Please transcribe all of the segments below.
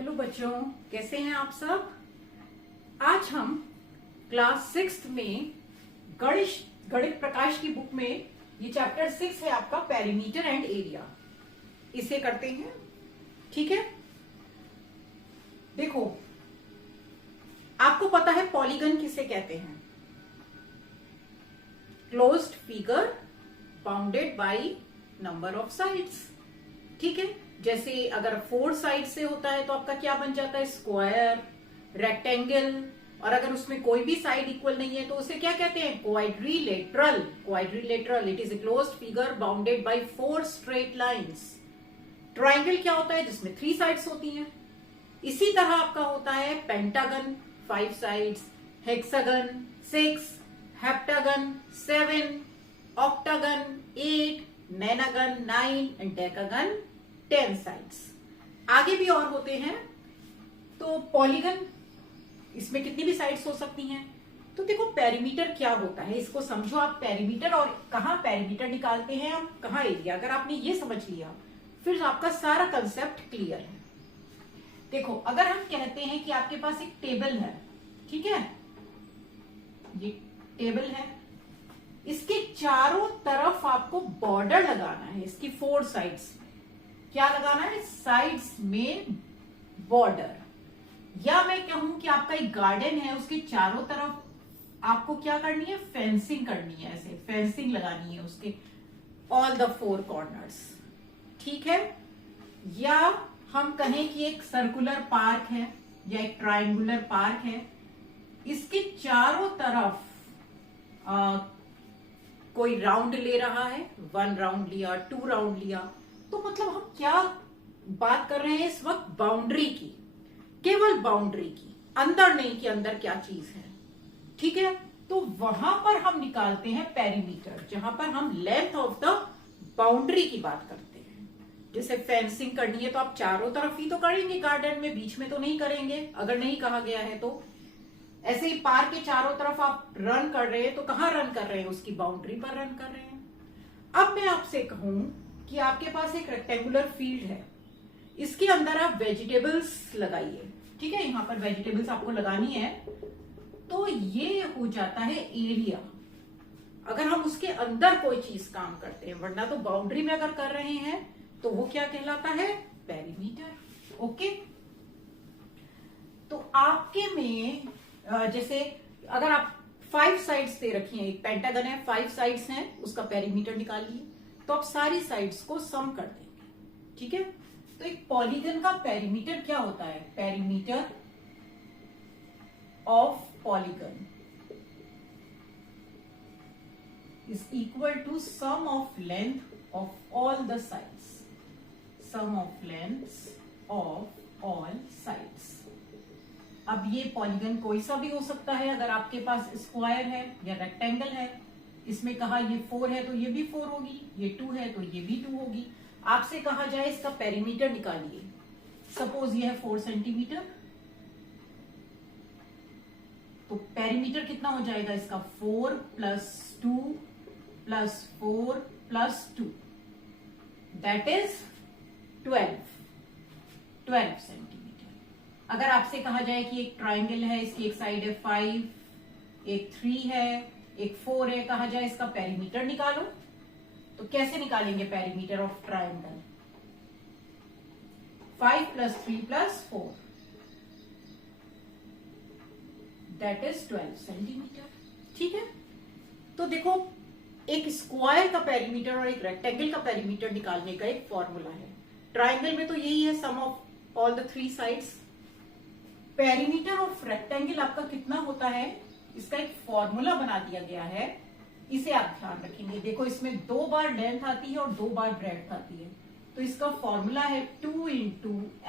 Hello बच्चों, कैसे हैं आप सब। आज हम क्लास 6 में गणित प्रकाश की बुक में ये चैप्टर 6 है आपका पेरीमीटर एंड एरिया। इसे करते हैं, ठीक है। देखो, आपको पता है पॉलीगन किसे कहते हैं। Closed figure bounded by number of sides, ठीक है। जैसे अगर 4 साइड से होता है तो आपका क्या बन जाता है, स्क्वायर, रेक्टेंगल। और अगर उसमें कोई भी साइड इक्वल नहीं है तो उसे क्या कहते हैं, quadrilateral. It is a closed figure bounded by 4 straight lines. Triangle क्या होता है, जिसमें 3 साइड्स होती हैं। इसी तरह आपका होता है pentagon 5 sides, hexagon 6, heptagon 7, octagon 8, नैनागन 9 and decagon 10 sides. आगे भी और होते हैं। तो पॉलीगन, इसमें कितनी भी साइड्स हो सकती हैं। तो देखो पेरीमीटर क्या होता है, इसको समझो आप। पेरीमीटर और कहां पेरीमीटर निकालते हैं हम, कहां एरिया। अगर आपने ये समझ लिया फिर आपका सारा कंसेप्ट क्लियर है। देखो, अगर हम कहते हैं कि आपके पास एक टेबल है, ठीक है, ये टेबल है, इसके चारों तरफ आपको बॉर्डर लगाना है। इसकी 4 साइड्स क्या लगाना है, साइड्स में बॉर्डर। या मैं कहूं कि आपका एक गार्डन है, उसके चारों तरफ आपको क्या करनी है, फेंसिंग करनी है। ऐसे फेंसिंग लगानी है उसके ऑल द 4 कॉर्नर्स, ठीक है। या हम कहें कि एक सर्कुलर पार्क है या एक ट्रायंगुलर पार्क है, इसके चारों तरफ कोई राउंड ले रहा है, 1 राउंड लिया, 2 राउंड लिया। तो मतलब हम क्या बात कर रहे हैं इस वक्त, बाउंड्री की, केवल बाउंड्री की, अंदर नहीं कि अंदर क्या चीज है, ठीक है। तो वहां पर हम निकालते हैं पेरीमीटर, जहां पर हम लेंथ ऑफ द बाउंड्री की बात करते हैं। जैसे फेंसिंग करनी है तो आप चारों तरफ ही तो करेंगे, गार्डन में बीच में तो नहीं करेंगे अगर नहीं कहा गया है तो। ऐसे ही पार्क के चारों तरफ आप रन कर रहे हैं तो कहां रन कर रहे हैं, उसकी बाउंड्री पर रन कर रहे हैं। अब मैं आपसे कहूं कि आपके पास एक रेक्टेंगुलर फील्ड है, इसके अंदर आप वेजिटेबल्स लगाइए, ठीक है। यहां पर वेजिटेबल्स आपको लगानी है, तो ये हो जाता है एरिया। अगर हम उसके अंदर कोई चीज काम करते हैं, वरना तो बाउंड्री में अगर कर रहे हैं तो वो क्या कहलाता है, पेरीमीटर। ओके, तो आपके में जैसे अगर आप 5 साइड्स दे रखी हैं, एक पेंटागन है, 5 साइड्स हैं, उसका पेरीमीटर निकालिए, तो आप सारी साइड्स को सम कर देंगे, ठीक है। तो एक पॉलीगन का पेरीमीटर क्या होता है, perimeter of polygon is equal to sum of length of all the sides, sum of lengths of all sides. अब ये पॉलीगन कोई सा भी हो सकता है। अगर आपके पास स्क्वायर है या रेक्टेंगल है, इसमें कहा ये 4 है तो ये भी 4 होगी, ये 2 है तो ये भी 2 होगी। आपसे कहा जाए इसका पेरीमीटर निकालिए, सपोज ये है 4 सेंटीमीटर, तो पेरीमीटर कितना हो जाएगा इसका, 4 + 2 + 4 + 2, दैट इज 12 सेंटीमीटर। अगर आपसे कहा जाए कि एक ट्राइंगल है, इसकी एक साइड है 5, एक 3 है, एक 4 है, कहा जाए इसका पेरीमीटर निकालो, तो कैसे निकालेंगे perimeter of triangle, 5 + 3 + 4, that is 12 centimetre, ठीक है। तो देखो, एक स्क्वायर का पेरीमीटर और एक रेक्टेंगल का पेरीमीटर निकालने का एक फॉर्मूला है। ट्राइंगल में तो यही है, sum of all the 3 sides. Perimeter of rectangle आपका कितना होता है, इसका एक फॉर्मूला बना दिया गया है, इसे आप ध्यान रखेंगे। देखो, इसमें 2 बार लेंथ आती है और 2 बार ब्रेड्थ आती है, तो इसका फॉर्मूला है 2 ×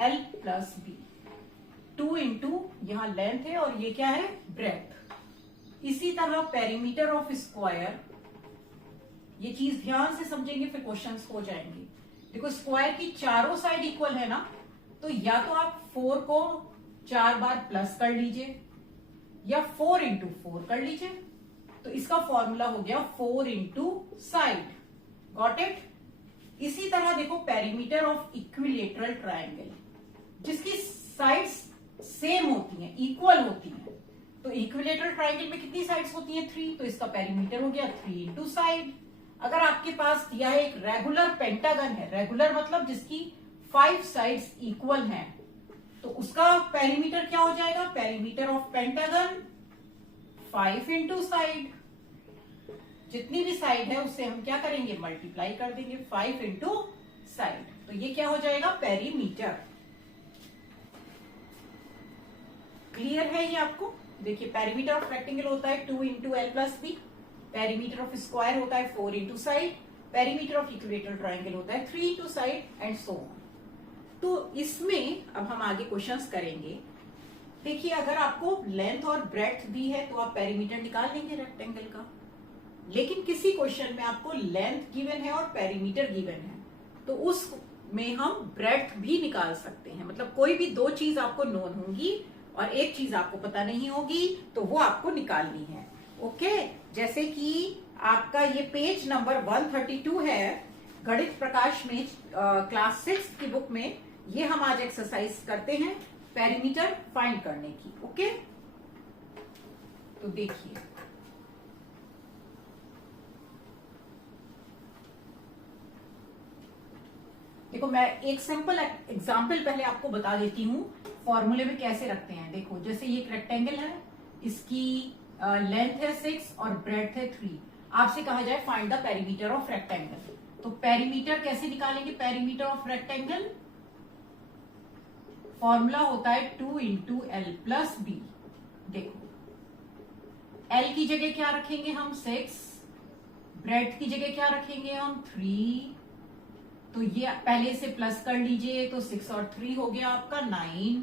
L + B। 2 × यहां लेंथ है और ये क्या है, ब्रेड्थ। इसी तरह पेरीमीटर ऑफ स्क्वायर, ये चीज ध्यान से समझेंगे फिर क्वेश्चंस हो जाएंगे। देखो, स्क्वायर की चारों साइड इक्वल है ना, तो या तो आप 4 को 4 बार प्लस कर लीजिए या 4 × 4 कर लीजिए, तो इसका फॉर्मूला हो गया 4 × साइड। Got it. इसी तरह देखो, पेरीमीटर ऑफ इक्विलेटरल ट्रायंगल, जिसकी साइड्स सेम होती हैं, इक्वल होती हैं। तो इक्विलेटरल ट्राइंगल में कितनी साइड्स होती हैं? 3। तो इसका पेरीमीटर हो गया 3 इंटू साइड। अगर आपके पास दिया है एक रेगुलर पेंटागन है, रेगुलर मतलब जिसकी 5 साइड्स इक्वल हैं, तो उसका पेरीमीटर क्या हो जाएगा? Perimeter of pentagon 5 into side. जितनी भी साइड है उससे हम क्या करेंगे? मल्टीप्लाई कर देंगे 5 इंटू साइड। तो ये क्या हो जाएगा? पेरीमीटर। क्लियर है ये आपको? देखिए पेरीमीटर ऑफ रेक्टेंगल होता है 2 into L plus B, perimeter of square होता है 4 into side, perimeter of equilateral triangle होता है 3 into side and so on. तो इसमें अब हम आगे क्वेश्चंस करेंगे। देखिए अगर आपको लेंथ और ब्रेड्थ दी है तो आप पेरीमीटर निकाल लेंगे रेक्टेंगल का, लेकिन किसी क्वेश्चन में आपको लेंथ गिवन है और पेरीमीटर गिवन है तो उस में हम ब्रेड्थ भी निकाल सकते हैं। मतलब कोई भी दो चीज आपको नोन होंगी और एक चीज आपको पता नहीं होगी तो वो आपको निकालनी है। ओके, जैसे कि आपका ये पेज नंबर 132 है गणित प्रकाश में, क्लास 6 की बुक में। ये हम आज एक्सरसाइज करते हैं पेरीमीटर फाइंड करने की। ओके, तो देखिए देखो मैं एक सिंपल एग्जांपल पहले आपको बता देती हूँ फॉर्मूले में कैसे रखते हैं। देखो जैसे ये एक रेक्टेंगल है, इसकी लेंथ है 6 और ब्रेड्थ है 3। आपसे कहा जाए find the perimeter of rectangle, तो पेरीमीटर कैसे निकालेंगे? पेरीमीटर ऑफ रेक्टेंगल फॉर्मूला होता है 2 इंटू एल प्लस बी। देखो एल की जगह क्या रखेंगे हम? 6। ब्रेड्थ की जगह क्या रखेंगे हम? 3। तो ये पहले से प्लस कर लीजिए, तो 6 और 3 हो गया आपका 9,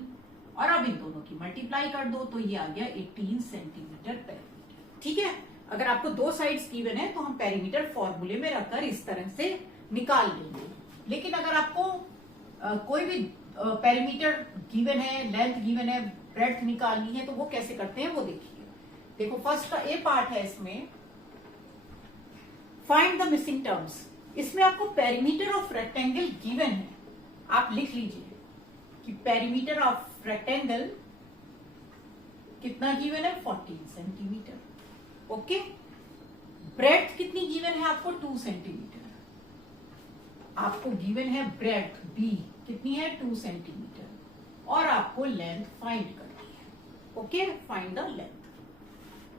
और अब इन दोनों की मल्टीप्लाई कर दो तो ये आ गया 18 सेंटीमीटर पेरीमीटर। ठीक है, अगर आपको दो साइड्स गिवन है तो हम पेरीमीटर फॉर्मूले में रखकर इस तरह से निकाल लेंगे। लेकिन अगर आपको कोई भी पेरीमीटर गिवन है, लेंथ गिवन है, ब्रेड्थ निकालनी है तो वो कैसे करते हैं वो देखिए। देखो फर्स्ट का ए पार्ट है, इसमें फाइंड द मिसिंग टर्म्स। इसमें आपको पेरीमीटर ऑफ रेक्टेंगल गिवन है, आप लिख लीजिए कि पेरीमीटर ऑफ रेक्टेंगल कितना गिवन है? 14 सेंटीमीटर। ओके, ब्रेड्थ कितनी गिवन है आपको? 2 सेंटीमीटर। आपको गिवन है ब्रेड्थ बी कितनी है? 2 सेंटीमीटर, और आपको लेंथ फाइंड करनी है। Okay, find the length.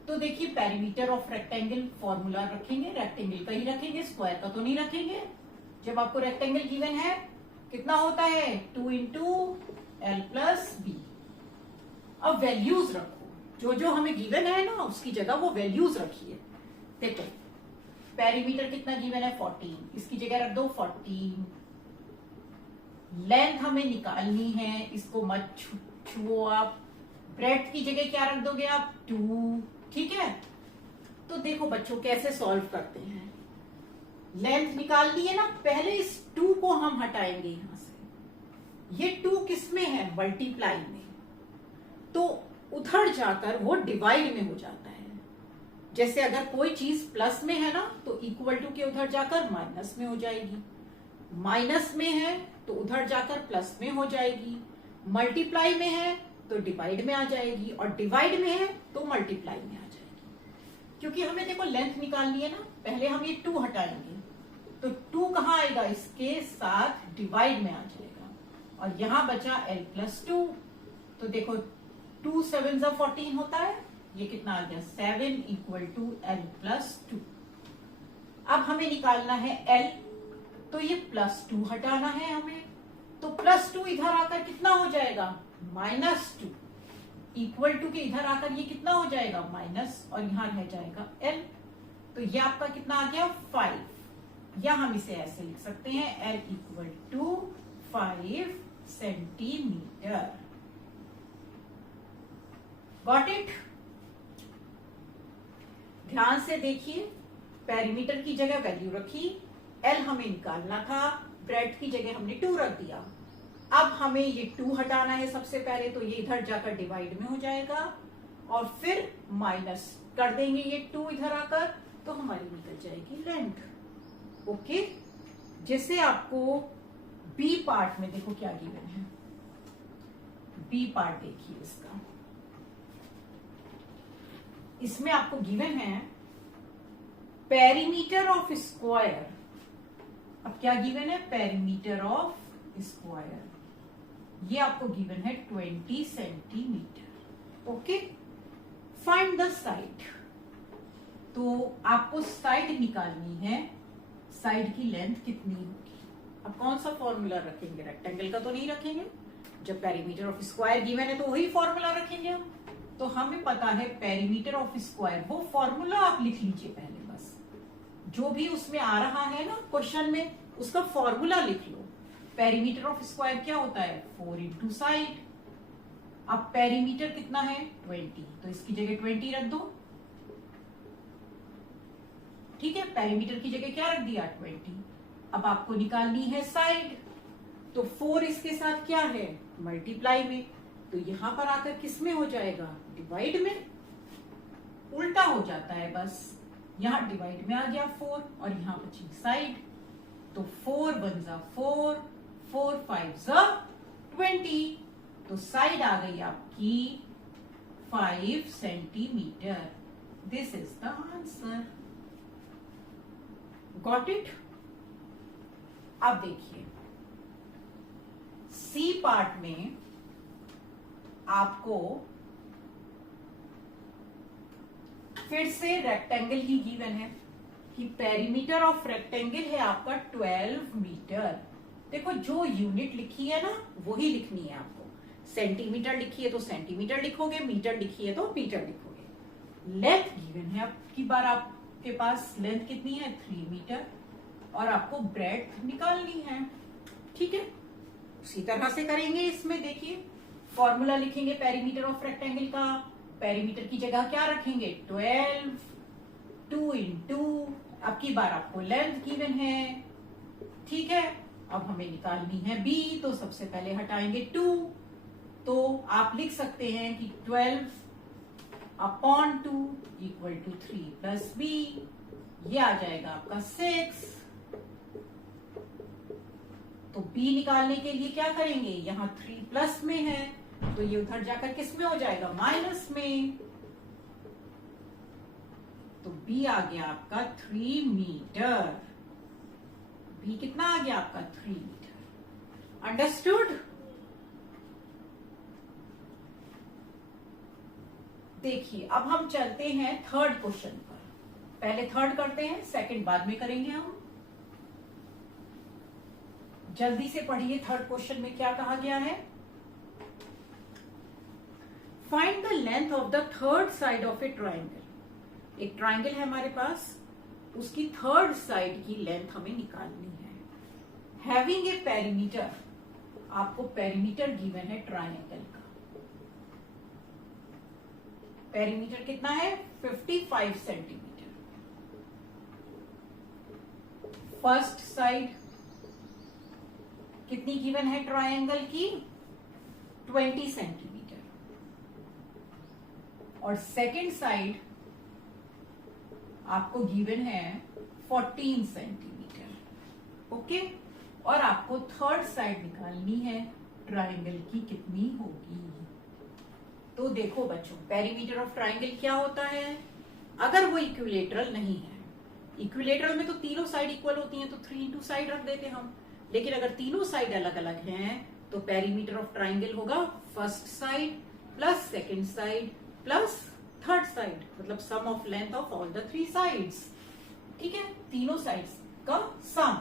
तो देखिए पेरीमीटर ऑफ रेक्टेंगल फॉर्मूला रखेंगे, रेक्टेंगल का ही रखेंगे, स्क्वायर का तो नहीं रखेंगे। जब आपको रेक्टेंगल गिवन है कितना होता है? 2 इंटू एल प्लस बी। अब वैल्यूज रखो, जो जो हमें गिवन है ना उसकी जगह वो वैल्यूज रखिए। देखो पेरीमीटर कितना गिवन है? 14, इसकी जगह रख दो 14। लेंथ हमें निकालनी है, इसको मत छुओ आप। ब्रेड्थ की जगह क्या रख दोगे आप? 2। ठीक है, तो देखो बच्चों कैसे सॉल्व करते हैं। लेंथ निकालनी है ना, पहले इस 2 को हम हटाएंगे यहां से। ये 2 किस में है? मल्टीप्लाई में, तो उधर जाकर वो डिवाइड में हो जाता है। जैसे अगर कोई चीज प्लस में है ना तो इक्वल टू के उधर जाकर माइनस में हो जाएगी, माइनस में है तो उधर जाकर प्लस में हो जाएगी, मल्टीप्लाई में है तो डिवाइड में आ जाएगी, और डिवाइड में है तो मल्टीप्लाई में आ जाएगी। क्योंकि हमें देखो लेंथ निकालनी है ना, पहले हम ये 2 हटाएंगे तो 2 कहाँ आएगा? इसके साथ डिवाइड में आ जाएगा, और यहां बचा l प्लस 2। तो देखो 2 7 14 होता है, ये कितना आ गया? 7 इक्वल टू l प्लस 2। अब हमें निकालना है l, तो ये प्लस 2 हटाना है हमें, तो प्लस 2 इधर आकर कितना हो जाएगा? -2। इक्वल टू के इधर आकर ये कितना हो जाएगा? माइनस, और यहां रह जाएगा l। तो ये आपका कितना आ गया? 5, या हम इसे ऐसे लिख सकते हैं l equal to 5 centimetre. Got it? ध्यान से देखिए, पेरीमीटर की जगह वैल्यू रखी, l हमें निकालना था, ब्रेड्थ की जगह हमने 2 रख दिया। अब हमें ये 2 हटाना है सबसे पहले, तो ये इधर जाकर डिवाइड में हो जाएगा, और फिर माइनस कर देंगे ये 2 इधर आकर, तो हमारी निकल जाएगी लेंथ। ओके, जैसे आपको बी पार्ट में देखो क्या गिवन है। बी पार्ट देखिए इसका, इसमें आपको गिवन है पेरीमीटर ऑफ स्क्वायर। अब क्या गिवन है? पेरीमीटर ऑफ स्क्वायर, ये आपको गिवन है 20 centimetre. Okay, find the side. तो आपको साइड निकालनी है, साइड की लेंथ कितनी होगी। अब कौन सा फॉर्मूला रखेंगे? रेक्टेंगल का तो नहीं रखेंगे, जब पेरीमीटर ऑफ स्क्वायर गिवन है तो वही फॉर्मूला रखेंगे हम। तो हमें पता है पेरीमीटर ऑफ स्क्वायर, वो फॉर्मूला आप लिख लीजिए पहले, बस जो भी उसमें आ रहा है ना क्वेश्चन में, उसका फॉर्मूला लिख लो। पेरीमीटर ऑफ स्क्वायर क्या होता है? 4 इंटू साइड। अब पेरीमीटर कितना है? 20, तो इसकी जगह 20 रख दो। ठीक है, पेरीमीटर की जगह क्या रख दिया? 20। अब आपको निकालनी है साइड, तो 4 इसके साथ क्या है? मल्टीप्लाई में, तो यहां पर आकर किस में हो जाएगा? डिवाइड में। उल्टा हो जाता है बस, यहां डिवाइड में आ गया 4 और यहां बची साइड, तो 4 1 जा 4, 4 5 जा 20, तो साइड आ गई आपकी 5 centimetre. This is the answer. Got it? अब देखिए सी पार्ट में आपको फिर से रेक्टेंगल ही गिवन है कि पेरीमीटर ऑफ रेक्टेंगल है आपका 12 मीटर। देखो जो यूनिट लिखी है ना वही लिखनी है आपको। सेंटीमीटर लिखी है तो सेंटीमीटर लिखोगे, मीटर लिखी है तो मीटर लिखोगे। लेंथ गिवन है आपकी बार, आपके पास लेंथ कितनी है? 3 मीटर, और आपको ब्रेड्थ निकालनी है। ठीक है, उसी तरह से करेंगे इसमें। देखिए फॉर्मूला लिखेंगे पेरीमीटर ऑफ रेक्टेंगल का, पेरीमीटर की जगह क्या रखेंगे? 12, 2 इंटू, अब की बार आपको लेंथ गिवन है। ठीक है, अब हमें निकालनी है बी, तो सबसे पहले हटाएंगे 2, तो आप लिख सकते हैं कि 12 upon 2 equal to 3 plus B, ये आ जाएगा आपका 6। तो बी निकालने के लिए क्या करेंगे? यहां 3 प्लस में है, तो ये उधर जाकर किस में हो जाएगा? माइनस में। तो बी आ गया आपका 3 मीटर। बी कितना आ गया आपका? 3 मीटर। अंडरस्टूड? देखिए अब हम चलते हैं थर्ड क्वेश्चन पर। पहले थर्ड करते हैं, सेकंड बाद में करेंगे हम। जल्दी से पढ़िए, थर्ड क्वेश्चन में क्या कहा गया है? Find the length of the third side of A triangle. एक ट्राइंगल है हमारे पास, उसकी थर्ड साइड की लेंथ हमें निकालनी है। हैविंग ए पेरीमीटर, आपको पेरीमीटर गिवन है ट्राइंगल का। पेरीमीटर कितना है? 55 सेंटीमीटर। फर्स्ट साइड कितनी गिवन है ट्रायंगल की? 20 सेंटीमीटर। और सेकेंड साइड आपको गिवन है 14 सेंटीमीटर। ओके, और आपको थर्ड साइड निकालनी है ट्रायंगल की कितनी होगी। तो देखो बच्चों, पेरीमीटर ऑफ ट्रायंगल क्या होता है? अगर वो इक्विलेटरल नहीं है, इक्विलेटरल में तो तीनों साइड इक्वल होती हैं, तो 3 इंटू साइड रख देते हम। लेकिन अगर तीनों साइड अलग अलग हैं तो पेरीमीटर ऑफ ट्राइंगल होगा first side plus second side plus third side, मतलब sum of length of all the 3 sides. ठीक है, तीनों साइड्स का सम।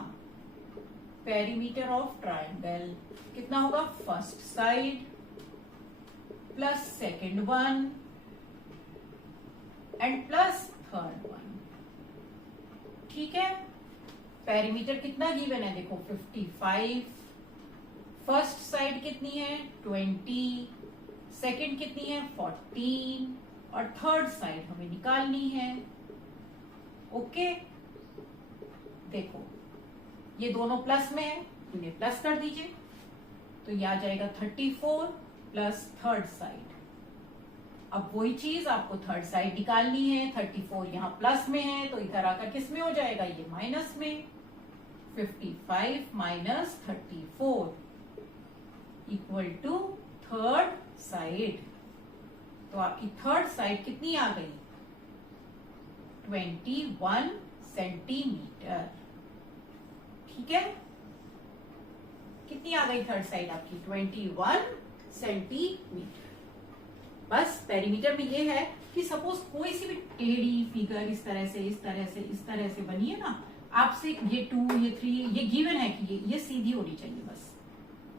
पेरीमीटर ऑफ ट्राइंगल कितना होगा? First side plus second one and plus third one. ठीक है, पेरीमीटर कितना गिवन है? देखो 55, फर्स्ट साइड कितनी है? 20, सेकेंड कितनी है? 14, और थर्ड साइड हमें निकालनी है। ओके, देखो ये दोनों प्लस में है, इन्हें प्लस कर दीजिए, तो ये आ जाएगा 34 प्लस थर्ड साइड। अब वही चीज आपको थर्ड साइड निकालनी है। 34 यहां प्लस में है, तो इधर आकर किस में हो जाएगा? ये माइनस में। 55 minus 34 equal to third side, तो आपकी थर्ड साइड कितनी आ गई? 21 सेंटीमीटर। ठीक है, कितनी आ गई थर्ड साइड आपकी? 21 सेंटीमीटर। बस पेरीमीटर में ये है कि सपोज कोई सी भी टेढ़ी फिगर इस तरह से बनी है ना, आपसे ये 2 ये 3 ये गिवन है कि ये सीधी होनी चाहिए बस।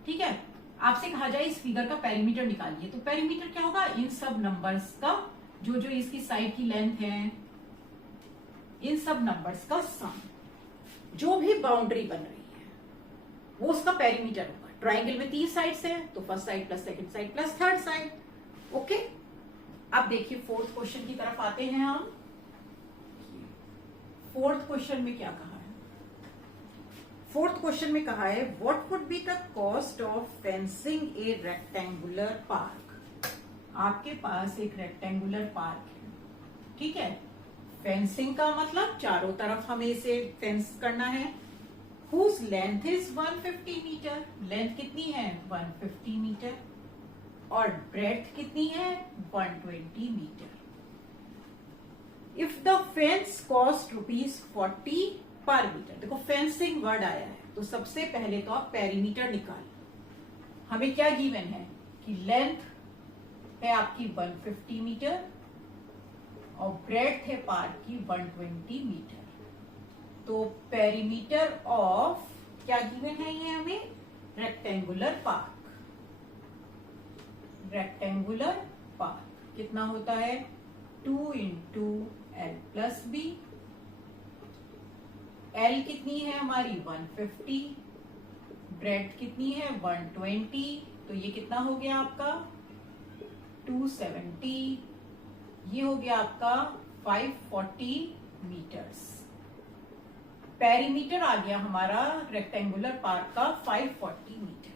ठीक है, आपसे कहा जाए इस फिगर का पेरीमीटर निकालिए, तो पेरीमीटर क्या होगा? इन सब नंबर्स का जो इसकी साइड की लेंथ है, इन सब नंबर्स का सम, जो भी बाउंड्री बन रही है वो उसका पेरीमीटर होगा। ट्राइंगल में 3 साइड्स है, तो first side plus second side plus third side. Okay, अब देखिए फोर्थ क्वेश्चन की तरफ आते हैं हम। फोर्थ क्वेश्चन में क्या कहा है? फोर्थ क्वेश्चन में कहा है what would be the cost of fencing A rectangular park. आपके पास एक रेक्टेंगुलर पार्क है, ठीक है। फेंसिंग का मतलब चारों तरफ हमें इसे फेंस करना है। Whose length is 150 metre, length कितनी है? 150 मीटर, और ब्रेड्थ कितनी है? 120 metre. If the fence cost ₹40 per metre. देखो फेंसिंग वर्ड आया है, तो सबसे पहले तो आप पेरीमीटर निकाल। हमें क्या गिवन है कि लेंथ है आपकी 150 मीटर और ब्रेड्थ है पार्क की 120 मीटर। तो पेरीमीटर ऑफ क्या गिवन है ये हमें? Rectangular park. रेक्टेंगुलर पार्क कितना होता है? 2 into L plus B. L कितनी है हमारी? 150, ब्रेड्थ कितनी है? 120, तो ये कितना हो गया आपका? 270। ये हो गया आपका 540 मीटर्स। पेरीमीटर आ गया हमारा रेक्टेंगुलर पार्क का 540 मीटर।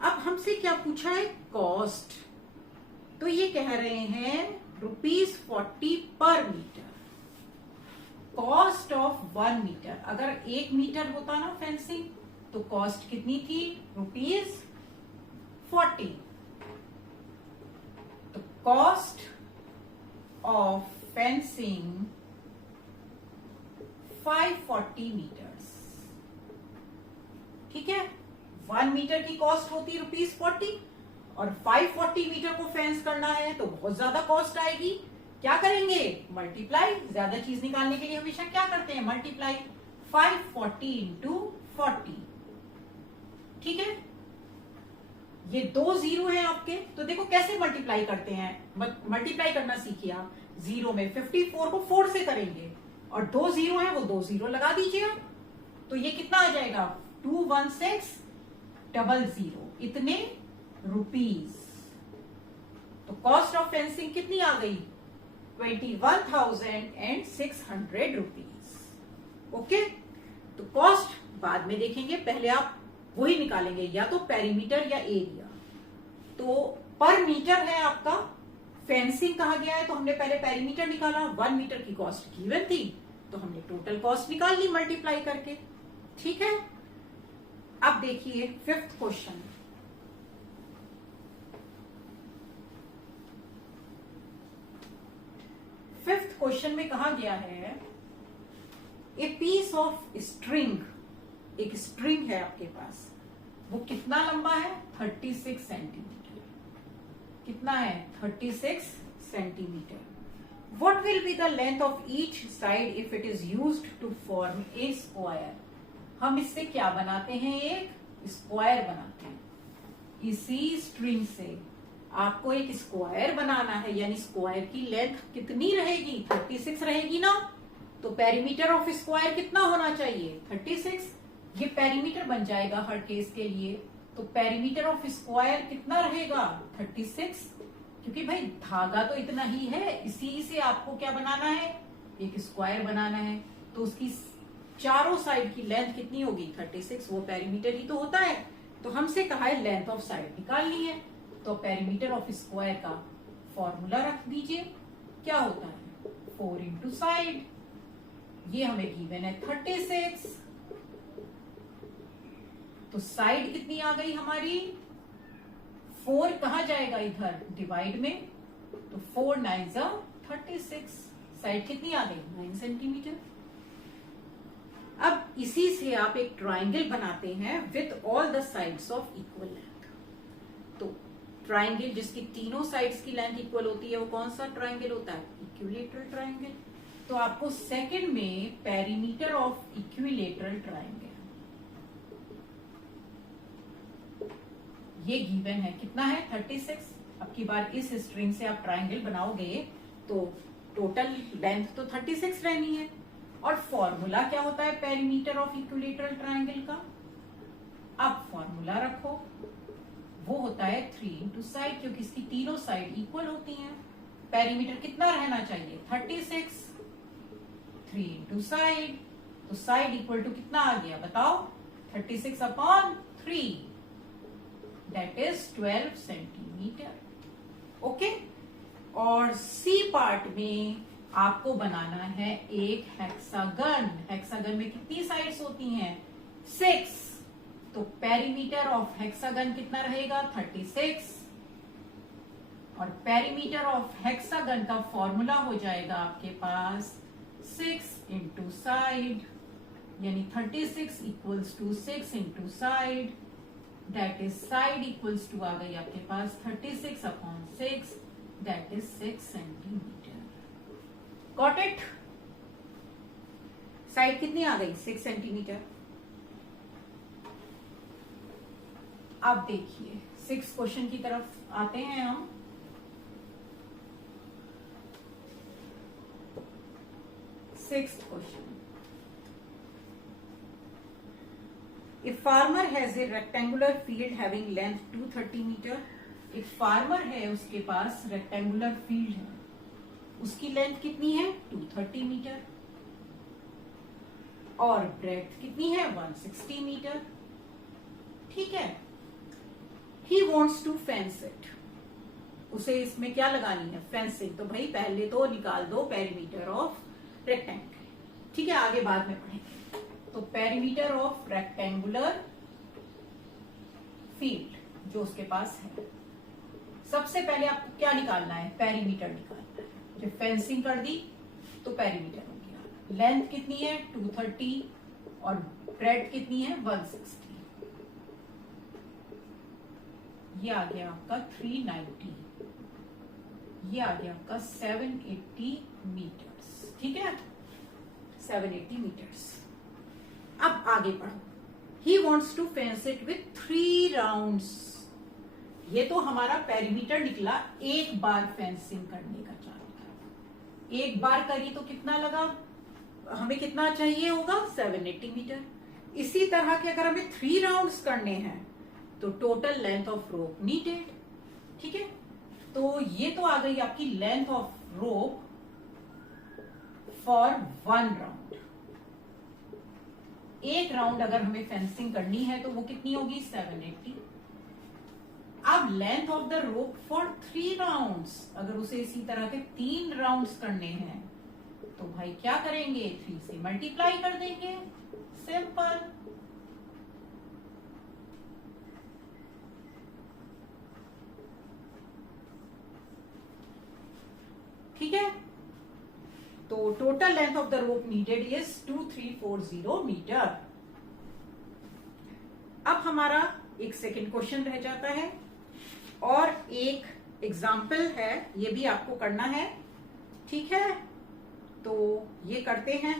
अब हमसे क्या पूछा है? कॉस्ट। तो ये कह रहे हैं ₹40 per metre. Cost of 1 metre, अगर 1 मीटर होता ना फेंसिंग, तो कॉस्ट कितनी थी? ₹40। तो कॉस्ट ऑफ फेंसिंग 540 मीटर्स। ठीक है, 1 मीटर की कॉस्ट होती ₹40 और 540 मीटर को फेंस करना है तो बहुत ज्यादा कॉस्ट आएगी। क्या करेंगे? मल्टीप्लाई। ज्यादा चीज निकालने के लिए हमेशा क्या करते हैं? मल्टीप्लाई। 540 इंटू 40। ठीक है, ये 2 जीरो है आपके, तो देखो कैसे मल्टीप्लाई करते हैं। मल्टीप्लाई करना सीखिए आप। 0 में 54 को 4 से करेंगे और 2 जीरो है, वो 2 जीरो लगा दीजिए आप, तो ये कितना आ जाएगा? 21600, इतने रुपीज। तो कॉस्ट ऑफ फेंसिंग कितनी आ गई? 21,600 रुपीज। ओके, तो कॉस्ट बाद में देखेंगे, पहले आप वही निकालेंगे, या तो पेरीमीटर या एरिया। तो पर मीटर है आपका, फेंसिंग कहा गया है, तो हमने पहले पेरीमीटर निकाला। 1 मीटर की कॉस्ट गिवन थी, तो हमने टोटल कॉस्ट निकाल ली मल्टीप्लाई करके। ठीक है, अब देखिए 5th क्वेश्चन। फिफ्थ क्वेश्चन में कहा गया है ए पीस ऑफ स्ट्रिंग, एक स्ट्रिंग है आपके पास, वो कितना लंबा है? 36 सेंटीमीटर। कितना है? 36 centimetre. What will be the length of each side if it is used to form a square? हम इससे क्या बनाते हैं? एक स्क्वायर बनाते हैं। इसी स्ट्रिंग से आपको एक स्क्वायर बनाना है, यानी स्क्वायर की लेंथ कितनी रहेगी? 36 रहेगी ना। तो पेरीमीटर ऑफ स्क्वायर कितना होना चाहिए? 36। ये पेरीमीटर बन जाएगा हर केस के लिए। तो पेरीमीटर ऑफ स्क्वायर कितना रहेगा? 36, क्योंकि भाई धागा तो इतना ही है, इसी से आपको क्या बनाना है? एक स्क्वायर बनाना है। तो उसकी चारों साइड की लेंथ कितनी होगी? 36। वो पेरीमीटर ही तो होता है। तो हमसे कहा है लेंथ ऑफ साइड निकालनी है, तो पेरीमीटर ऑफ स्क्वायर का फॉर्मूला रख दीजिए। क्या होता है? 4 इंटू साइड। ये हमें गिवन है 36, तो साइड कितनी आ गई हमारी? 4 कहाँ जाएगा, इधर डिवाइड में, तो 4 9 जा 36। साइड कितनी आ गई, 9 सेंटीमीटर। अब इसी से आप एक ट्राइंगल बनाते हैं with all the sides of equal length. तो ट्राइंगल जिसकी तीनों साइड्स की लेंथ इक्वल होती है वो कौन सा ट्राइंगल होता है, इक्विलेटरल ट्राइंगल। तो आपको सेकंड में पेरीमीटर ऑफ इक्विलेटरल ट्राइंगल ये गिवन है, कितना है 36। अब की बार इस स्ट्रिंग से आप ट्राइंगल बनाओगे तो टोटल लेंथ तो 36 रहनी है। और फॉर्मूला क्या होता है पेरीमीटर ऑफ इक्विलेटरल ट्राइंगल का, अब फॉर्मूला रखो, वो होता है 3 इंटू साइड, क्योंकि इसकी तीनों साइड इक्वल होती हैं। पेरीमीटर कितना रहना चाहिए 36, 3 इंटू साइड, तो साइड इक्वल टू कितना आ गया बताओ, 36 upon 3, that is 12 centimetre. Okay. और सी पार्ट में आपको बनाना है एक हेक्सागन। हेक्सागन में कितनी साइड्स होती हैं, 6। तो पेरीमीटर ऑफ हेक्सागन कितना रहेगा 36, और पेरीमीटर ऑफ हेक्सागन का फॉर्मूला हो जाएगा आपके पास 6 इंटू साइड, यानी 36 equals to 6 into side, that is side equals to आ गई आपके पास 36 upon 6, that is 6 centimetre. Got it. Side कितनी आ गई 6 सेंटीमीटर। अब देखिए 6 क्वेश्चन की तरफ आते हैं हम। Sixth question, a farmer has a rectangular field having length 230 metre. एक फार्मर है, उसके पास रेक्टेंगुलर फील्ड है, उसकी लेंथ कितनी है 230 मीटर, और ब्रेड्थ कितनी है 160 मीटर। ठीक है। He wants to fence it, उसे इसमें क्या लगानी है फेंसिंग। तो भाई पहले तो निकाल दो पेरीमीटर ऑफ रेक्टेंगल। ठीक है, आगे बाद में पढ़ेंगे। तो पेरीमीटर ऑफ रेक्टेंगुलर फील्ड जो उसके पास है, सबसे पहले आपको क्या निकालना है, पेरीमीटर निकालना है। जब फेंसिंग कर दी तो पेरीमीटर हो गया। लेंथ कितनी है 230 और ब्रेड्थ कितनी है 160, ये आ गया आपका 390, ये आ गया आपका 780 मीटर्स। ठीक है, 780 मीटर्स। अब आगे पढ़ो। He wants to fence it with 3 rounds. ये तो हमारा पेरीमीटर निकला एक बार फेंसिंग करने का। चारों तरफ एक बार करी तो कितना लगा, हमें कितना चाहिए होगा 780 मीटर। इसी तरह के अगर हमें 3 राउंड्स करने हैं तो total length of rope needed. ठीक है, तो ये तो आ गई आपकी length of rope for 1 round. एक राउंड अगर हमें फेंसिंग करनी है तो वो कितनी होगी 780। अब length of the rope for 3 rounds, अगर उसे इसी तरह के 3 राउंड्स करने हैं तो भाई क्या करेंगे 3 से मल्टीप्लाई कर देंगे, सिंपल। ठीक है, तो total length of the rope needed is 2340 metre. अब हमारा एक सेकेंड क्वेश्चन रह जाता है और एक एग्जाम्पल है, ये भी आपको करना है। ठीक है, तो ये करते हैं।